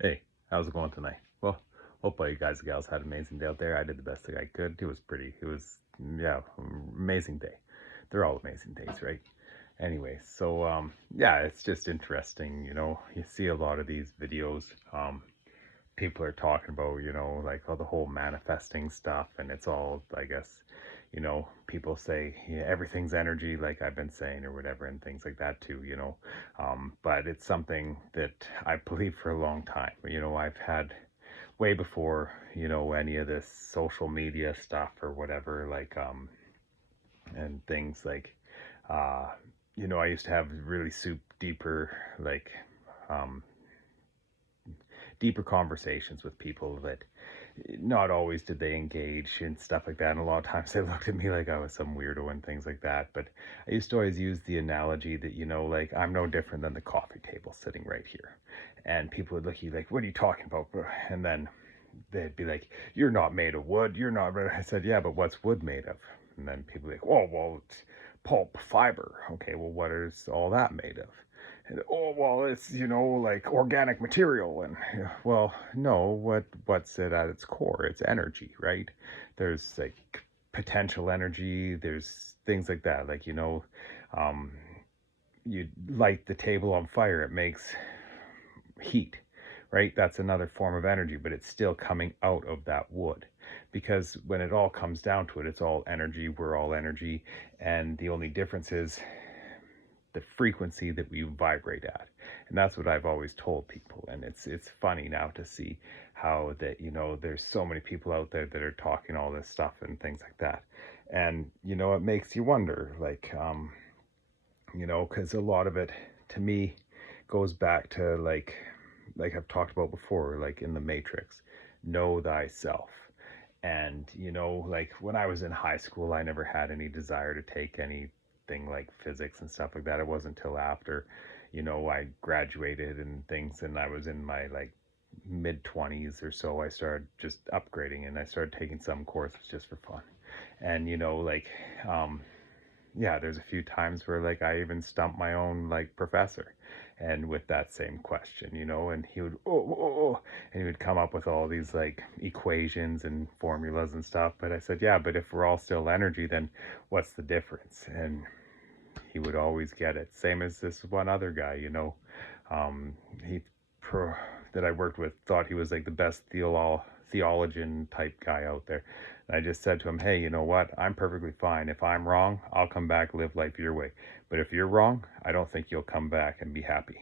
Hey, how's it going tonight? Well, hope all you guys and gals had an amazing day out there. I did the best that I could. Yeah, amazing day. They're all amazing days, right? Anyway, yeah, it's just interesting, you see a lot of these videos. People are talking about, like all the whole manifesting stuff, and it's all, I guess, people say, yeah, everything's energy, like I've been saying, or whatever, and things like that too, but it's something that I believe for a long time. I've had way before, any of this social media stuff or whatever, and things like, uh, I used to have really deeper, um, deeper conversations with people that not always did they engage and stuff like that. And a lot of times they looked at me like I was some weirdo and things like that. But I used to always use the analogy that, like I'm no different than the coffee table sitting right here. And people would look at you like, what are you talking about, bro? And then they'd be like, you're not made of wood. You're not. I said, yeah, but what's wood made of? And then people would be like, oh, well, it's pulp fiber. Okay, well, what is all that made of? And, oh, well, it's, like organic material. And, well, no, what's it at its core? It's energy, right? There's like potential energy, there's things like that. Like, um, you light the table on fire, it makes heat, right? That's another form of energy, but it's still coming out of that wood. Because when it all comes down to it, it's all energy, we're all energy, and the only difference is the frequency that we vibrate at. And that's what I've always told people. And it's funny now to see how that, there's so many people out there that are talking all this stuff and things like that. And, it makes you wonder, because a lot of it to me goes back to like I've talked about before, like in the Matrix, know thyself. And like when I was in high school, I never had any desire to take anything like physics and stuff like that. It wasn't until after, I graduated and things, and I was in my like mid 20s or so, I started just upgrading and I started taking some courses just for fun. And um yeah, there's a few times where like I even stumped my own like professor, and with that same question, and he would and he would come up with all these like equations and formulas and stuff. But I said, yeah, but if we're all still energy, then what's the difference? And he would always get it. Same as this one other guy, um, he pro, that I worked with thought he was like the best theologian type guy out there. And I just said to him, hey, you know what? I'm perfectly fine. If I'm wrong, I'll come back, live life your way. But if you're wrong, I don't think you'll come back and be happy.